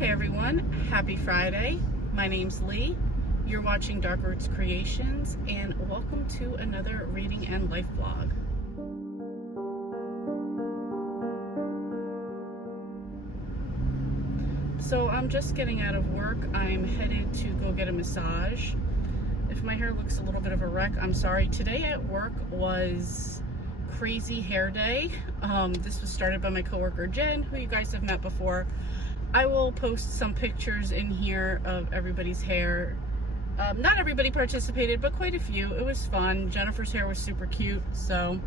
Hey everyone, happy Friday. My name's Lee. You're watching Dark Roots Creations, and welcome to another reading and life vlog. So I'm just getting out of work. I'm headed to go get a massage. If my hair looks a little bit of a wreck, I'm sorry. Today at work was crazy hair day. This was started by my coworker Jen, who you guys have met before. I will post some pictures in here of everybody's hair. Not everybody participated, but quite a few. It was fun. Jennifer's hair was super cute. So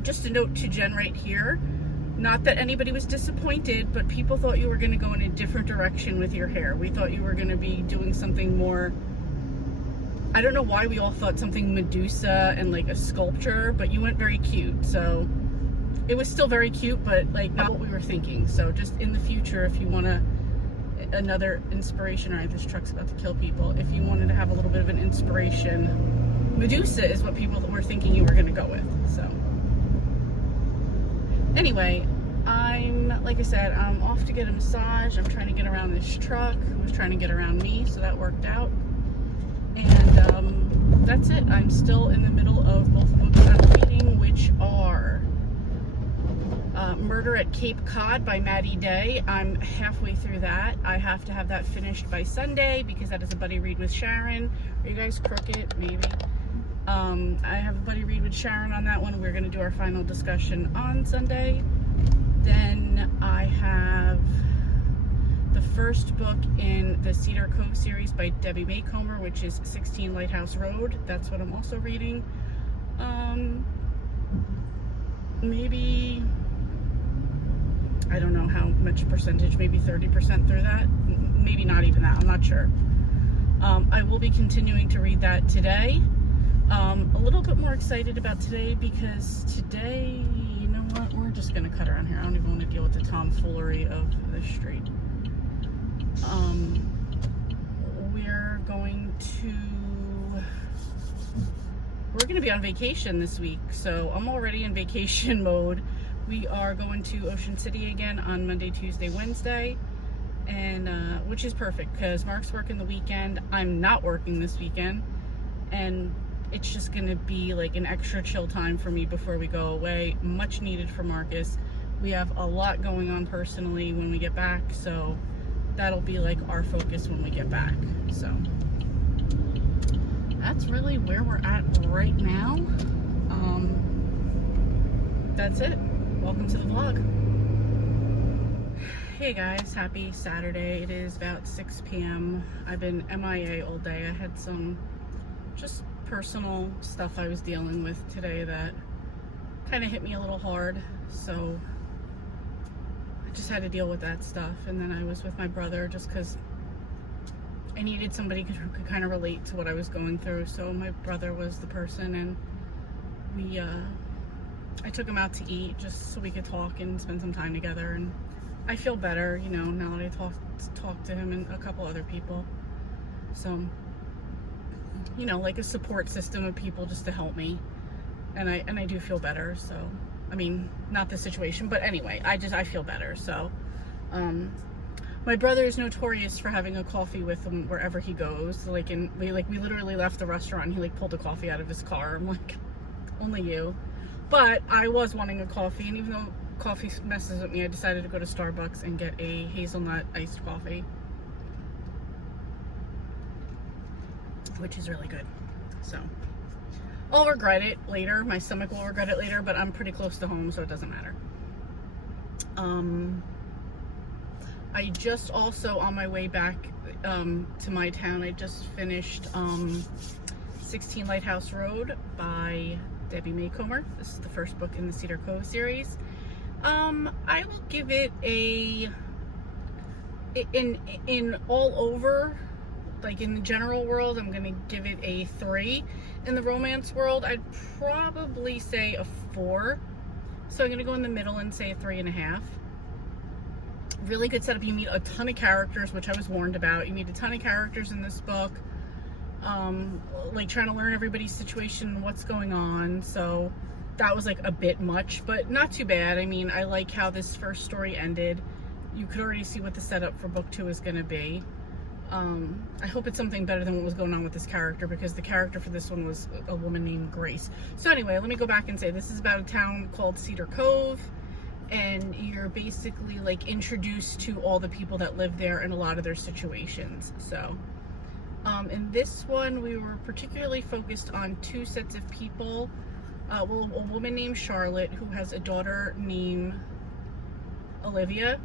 just a note to Jen right here. Not that anybody was disappointed, but people thought you were going to go in a different direction with your hair. We thought you were going to be doing something more, I don't know why we all thought something Medusa and like a sculpture, but you went very cute. So it was still very cute, but like not what we were thinking. So just in the future, if you want another inspiration, all right, this truck's about to kill people. If you wanted to have a little bit of an inspiration, Medusa is what people were thinking you were going to go with. So anyway, like I said, I'm off to get a massage. I'm trying to get around this truck. It was trying to get around me, so that worked out. And that's it. I'm still in the middle of both books I'm reading, which are Murder at Cape Cod by Maddie Day. I'm halfway through that. I have to have that finished by Sunday because that is a buddy read with Sharon. Are you guys crooked? Maybe. I have a buddy read with Sharon on that one. We're going to do our final discussion on Sunday. Then I have the first book in the Cedar Cove series by Debbie Macomber, which is 16 Lighthouse Road. That's what I'm also reading. Maybe, I don't know how much percentage, maybe 30% through that. Maybe not even that, I'm not sure. I will be continuing to read that today. A little bit more excited about today because today, you know what, we're just going to cut around here. I don't even want to deal with the tomfoolery of the street. We're going to be on vacation this week, so I'm already in vacation mode. We are going to Ocean City again on Monday, Tuesday, Wednesday, and which is perfect because Mark's working the weekend. I'm not working this weekend, and it's just going to be like an extra chill time for me before we go away. Much needed for Marcus. We have a lot going on personally when we get back, so that'll be like our focus when we get back. So that's really where we're at right now. That's it. Welcome to the vlog. Hey guys, happy Saturday. It is about 6 p.m. I've been MIA all day. I had some just personal stuff I was dealing with today that kind of hit me a little hard, so I just had to deal with that stuff. And then I was with my brother just because I needed somebody who could kind of relate to what I was going through. So my brother was the person, and I took him out to eat just so we could talk and spend some time together. And I feel better, you know, now that I talked to him and a couple other people. So, you know, like a support system of people just to help me. And I do feel better. So, I mean, not the situation, but anyway, I feel better. So, my brother is notorious for having a coffee with him wherever he goes. So, we literally left the restaurant and he like pulled a coffee out of his car. I'm like, only you. But I was wanting a coffee, and even though coffee messes with me, I decided to go to Starbucks and get a hazelnut iced coffee, which is really good. So I'll regret it later. My stomach will regret it later, but I'm pretty close to home, so it doesn't matter. I just also, on my way back to my town, I just finished 16 Lighthouse Road by Debbie Macomber. This is the first book in the Cedar Cove series. I will give it in all over, like in the general world, I'm going to give it a 3. In the romance world, I'd probably say a 4. So I'm going to go in the middle and say a 3.5. Really good setup. You meet a ton of characters, which I was warned about. You meet a ton of characters in this book. Like trying to learn everybody's situation, what's going on. So that was like a bit much, but not too bad. I mean, I like how this first story ended. you could already see what the setup for book 2 is going to be. I hope it's something better than what was going on with this character, because the character for this one was a woman named Grace. So anyway, let me go back and say this is about a town called Cedar Cove, and you're basically like introduced to all the people that live there and a lot of their situations. So in this one, we were particularly focused on 2 sets of people. Well, a woman named Charlotte, who has a daughter named Olivia,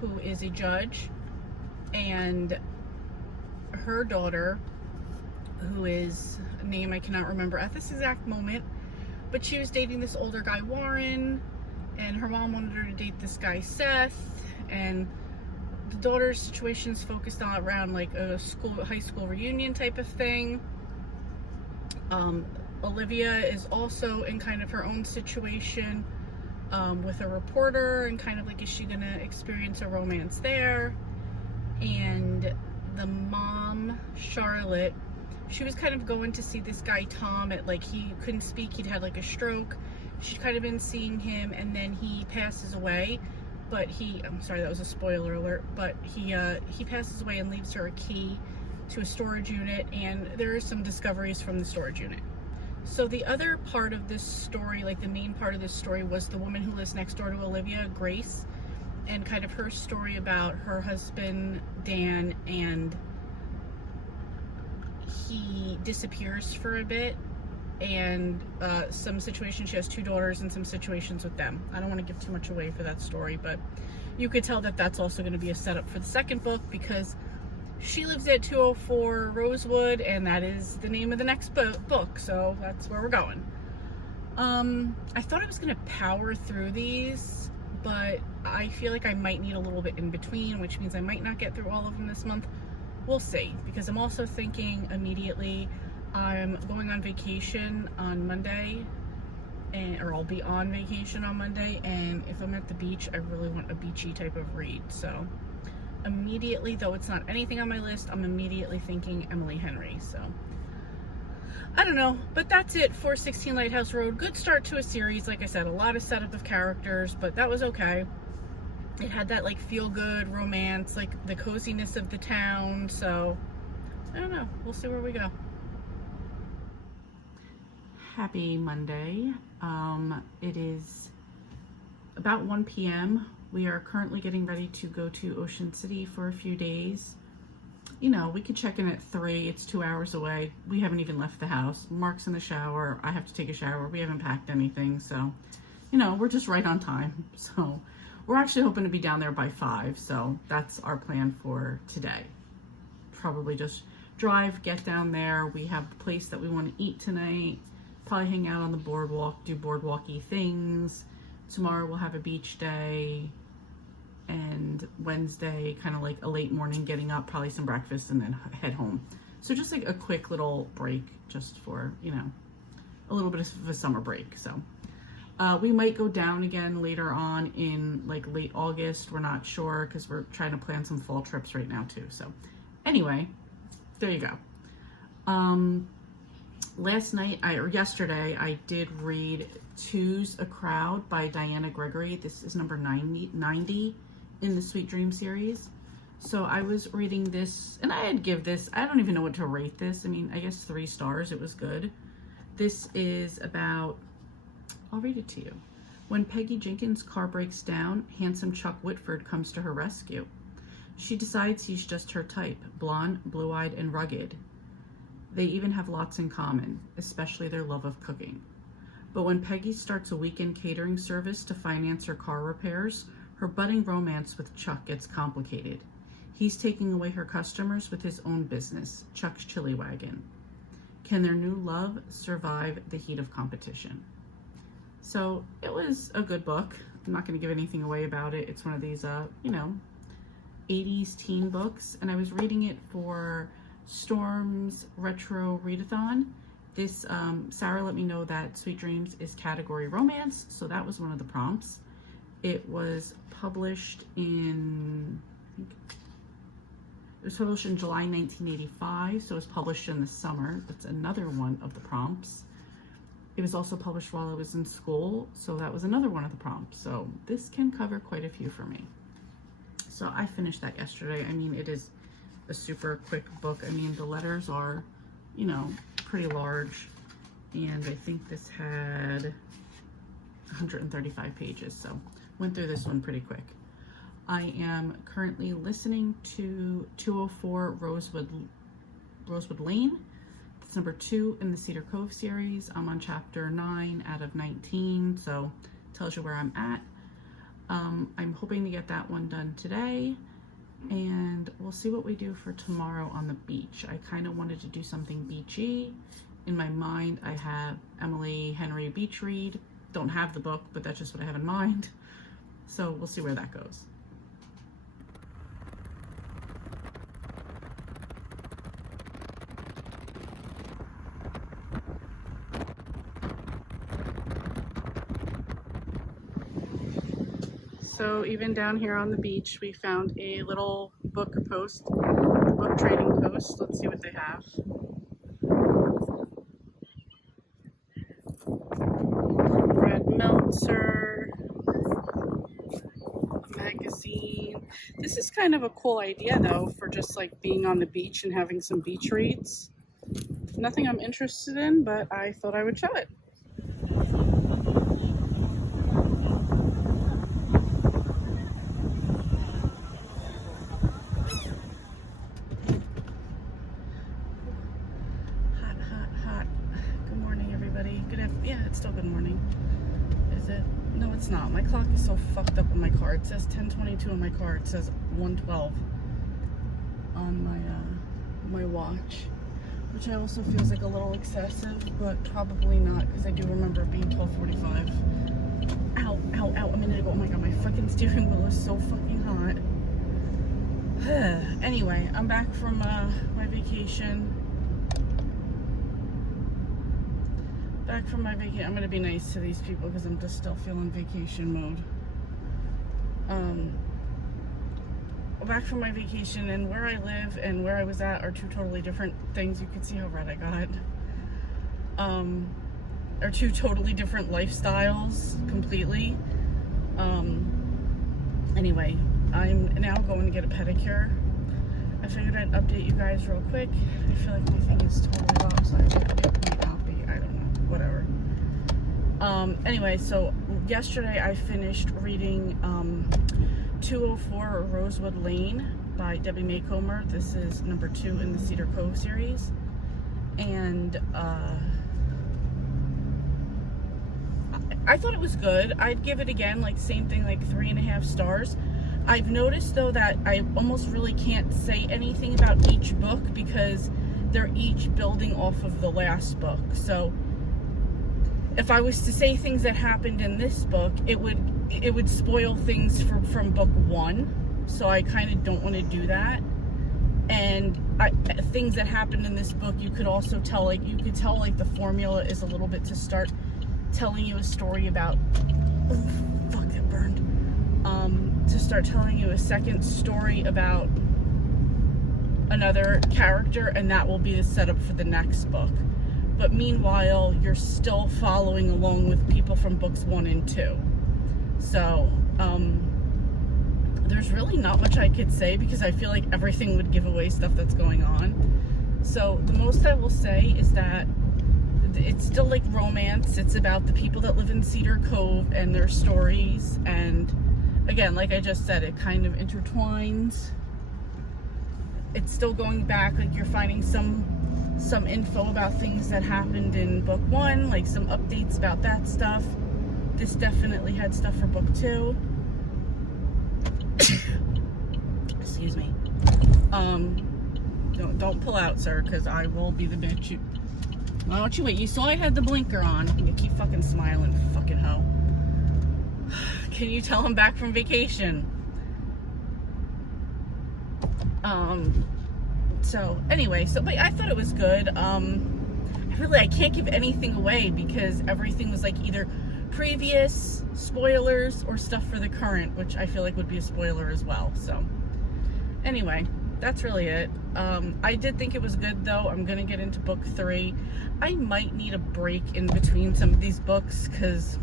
who is a judge, and her daughter, who is a name I cannot remember at this exact moment, but she was dating this older guy, Warren, and her mom wanted her to date this guy, Seth, and the daughter's situation is focused on around like a high school reunion type of thing. Olivia is also in kind of her own situation with a reporter, and kind of like, is she gonna experience a romance there? And the mom, Charlotte, she was kind of going to see this guy Tom at, like, he couldn't speak, he'd had like a stroke. She'd kind of been seeing him, and then he passes away. But I'm sorry, that was a spoiler alert, but he passes away and leaves her a key to a storage unit, and there are some discoveries from the storage unit. So the other part of this story, like the main part of this story, was the woman who lives next door to Olivia, Grace, and kind of her story about her husband, Dan, and he disappears for a bit, and some situations, she has 2 daughters and some situations with them. I don't want to give too much away for that story, but you could tell that that's also going to be a setup for the second book, because she lives at 204 Rosewood, and that is the name of the next book, so that's where we're going. I thought I was going to power through these, but I feel like I might need a little bit in between, which means I might not get through all of them this month. We'll see, because I'm also thinking immediately I'm going on vacation on Monday, or I'll be on vacation on Monday, and if I'm at the beach, I really want a beachy type of read. So immediately, though it's not anything on my list, I'm immediately thinking Emily Henry. So I don't know, but that's it for 16 Lighthouse Road. Good start to a series. Like I said, a lot of setup of characters, but that was okay. It had that like feel-good romance, like the coziness of the town. So I don't know, we'll see where we go. Happy Monday. It is about 1 p.m. We are currently getting ready to go to Ocean City for a few days. You know, we could check in at 3. It's 2 hours away. We haven't even left the house. Mark's in the shower. I have to take a shower. We haven't packed anything. So, you know, we're just right on time. So we're actually hoping to be down there by 5. So that's our plan for today. Probably just drive, get down there. We have the place that we want to eat tonight. Probably hang out on the boardwalk, do boardwalky things. Tomorrow we'll have a beach day, and Wednesday kind of like a late morning, getting up, probably some breakfast, and then head home. So just like a quick little break, just for, you know, a little bit of a summer break. So we might go down again later on in like late August. We're not sure, because we're trying to plan some fall trips right now too. So anyway, there you go. Yesterday, I did read Two's a Crowd by Diana Gregory. This is number 90 in the Sweet Dream series. So I was reading this, and I don't even know what to rate this. I mean, I guess 3 stars. It was good. This is about, I'll read it to you. When Peggy Jenkins' car breaks down, handsome Chuck Whitford comes to her rescue. She decides he's just her type, blonde, blue-eyed, and rugged. They even have lots in common, especially their love of cooking. But when Peggy starts a weekend catering service to finance her car repairs, her budding romance with Chuck gets complicated. He's taking away her customers with his own business, Chuck's Chili Wagon. Can their new love survive the heat of competition? So it was a good book. I'm not going to give anything away about it. It's one of these, 80s teen books, and I was reading it for Storm's Retro Readathon. This, Sarah let me know that Sweet Dreams is category romance, so that was one of the prompts. It was published in, it was published in July 1985, so it was published in the summer. That's another one of the prompts. It was also published while I was in school, so that was another one of the prompts. So this can cover quite a few for me. So I finished that yesterday. I mean, it is a super quick book. I mean, the letters are, you know, pretty large, and I think this had 135 pages, so went through this one pretty quick. I am currently listening to 204 Rosewood Lane. It's number 2 in the Cedar Cove series. I'm on chapter 9 out of 19, so tells you where I'm at. I'm hoping to get that one done today, and we'll see what we do for tomorrow on the beach. I kind of wanted to do something beachy. In my mind, I have Emily Henry Beach Read. Don't have the book, but that's just what I have in mind. So we'll see where that goes. So even down here on the beach, we found a little book post, book trading post. Let's see what they have. Brad Meltzer, a magazine. This is kind of a cool idea though, for just like being on the beach and having some beach reads. Nothing I'm interested in, but I thought I would show it. Yeah, it's still good morning. Is it? No, it's not. My clock is so fucked up on my car. It says 10:22 on my car. It says 1:12 on my watch, which I also feels like a little excessive, but probably not, because I do remember it being 12:45. Ow, ow, ow, a minute ago. Oh my god, my fucking steering wheel is so fucking hot. Anyway, I'm back from my vacation. I'm gonna be nice to these people because I'm just still feeling vacation mode. Back from my vacation, and where I live and where I was at are two totally different things. You can see how red I got. Are two totally different lifestyles completely. Anyway, I'm now going to get a pedicure. I figured I'd update you guys real quick. I feel like my thing is totally lopsided. Whatever. Anyway, so yesterday I finished reading 204 Rosewood Lane by Debbie Macomber. This is number 2 in the Cedar Cove series, and I thought it was good. I'd give it again, like same thing, like 3.5 stars. I've noticed though that I almost really can't say anything about each book because they're each building off of the last book. So if I was to say things that happened in this book, it would spoil things from book 1. So I kind of don't want to do that. And things that happened in this book, you could also tell, like the formula is a little bit to start telling you a story about. Oh, fuck, that burned. To start telling you a second story about another character, and that will be the setup for the next book. But meanwhile, you're still following along with people from books 1 and 2. So, there's really not much I could say because I feel like everything would give away stuff that's going on. So, the most I will say is that it's still like romance. It's about the people that live in Cedar Cove and their stories. And again, like I just said, it kind of intertwines. It's still going back, like you're finding some info about things that happened in book 1, like some updates about that stuff. This definitely had stuff for book 2. Excuse me. Don't pull out, sir, because I will be the bitch. Why don't you wait? You saw I had the blinker on. You keep fucking smiling, fucking hoe. Can you tell I'm back from vacation? So anyway, but I thought it was good. I can't give anything away because everything was like either previous spoilers or stuff for the current, which I feel like would be a spoiler as well. So anyway, that's really it. I did think it was good though. I'm gonna get into book 3. I might need a break in between some of these books because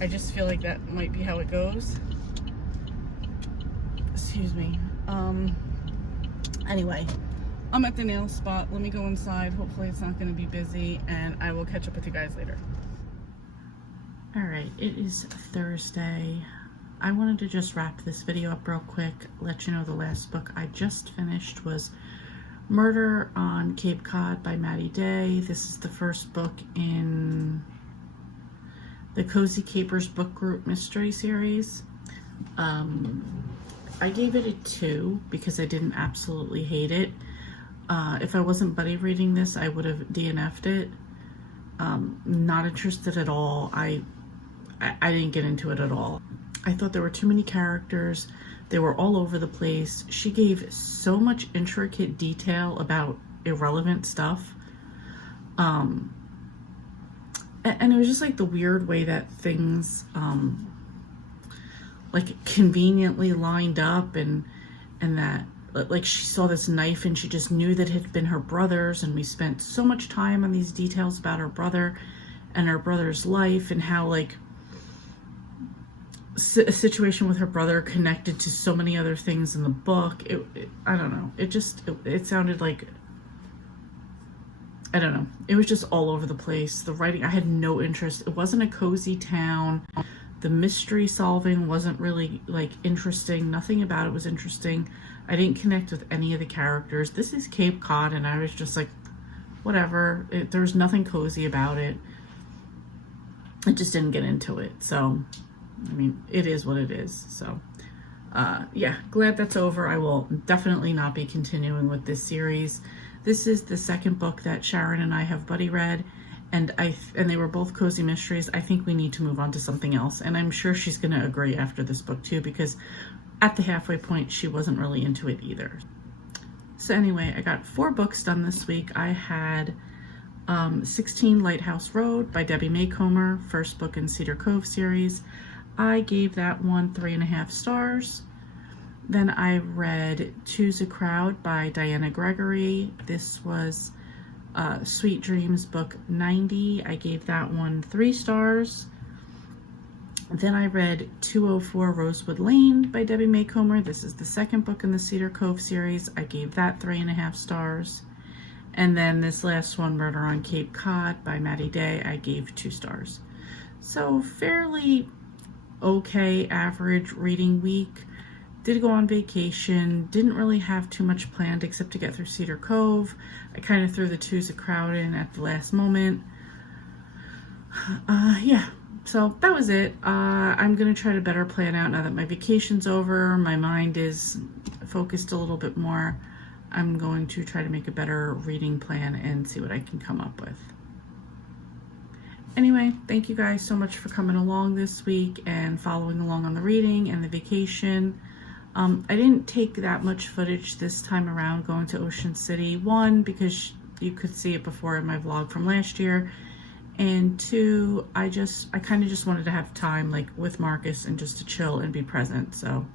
I just feel like that might be how it goes. Excuse Excuse me. Anyway, I'm at the nail spot. Let me go inside. Hopefully it's not going to be busy, and I will catch up with you guys later. All right, it is Thursday. I wanted to just wrap this video up real quick, let you know the last book I just finished was Murder on Cape Cod by Maddie Day. This is the first book in the Cozy Capers book group mystery series. I gave it a 2 because I didn't absolutely hate it. If I wasn't buddy reading this, I would have DNF'd it. Not interested at all. I didn't get into it at all. I thought there were too many characters. They were all over the place. She gave so much intricate detail about irrelevant stuff. And it was just like the weird way that things like conveniently lined up, and that like she saw this knife and she just knew that it had been her brother's, and we spent so much time on these details about her brother and her brother's life, and how like a situation with her brother connected to so many other things in the book. I don't know, it sounded like, I don't know, it was just all over the place. The writing, I had no interest. It wasn't a cozy town. The mystery solving wasn't really like interesting. Nothing about it was interesting. I didn't connect with any of the characters. This is Cape Cod, and I was just like, whatever. There was nothing cozy about it. I just didn't get into it. So, I mean, it is what it is. So, yeah, glad that's over. I will definitely not be continuing with this series. This is the second book that Sharon and I have buddy read, and they were both cozy mysteries. I think we need to move on to something else, and I'm sure she's going to agree after this book too, because at the halfway point she wasn't really into it either. So anyway, I got 4 books done this week. I had 16 Lighthouse Road by Debbie Maycomer, first book in Cedar Cove series. I gave that one 3.5 stars. Then I read Choose a Crowd by Diana Gregory. This was Sweet Dreams book 90. I gave that one 3 stars. Then I read 204 Rosewood Lane by Debbie Maycomer. This is the second book in the Cedar Cove series. I gave that 3.5 stars. And then this last one, Murder on Cape Cod by Maddie Day, I gave 2 stars. So fairly okay, average reading week. Did go on vacation, didn't really have too much planned except to get through Cedar Cove. I kind of threw the Choose a Crowd in at the last moment. Yeah, so that was it. I'm going to try to better plan out now that my vacation's over. My mind is focused a little bit more. I'm going to try to make a better reading plan and see what I can come up with. Anyway, thank you guys so much for coming along this week and following along on the reading and the vacation. I didn't take that much footage this time around going to Ocean City. 1, because you could see it before in my vlog from last year. And 2, I kind of just wanted to have time like with Marcus and just to chill and be present. So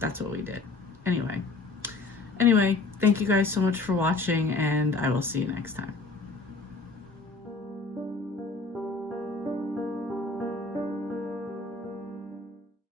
that's what we did. Anyway, thank you guys so much for watching, and I will see you next time.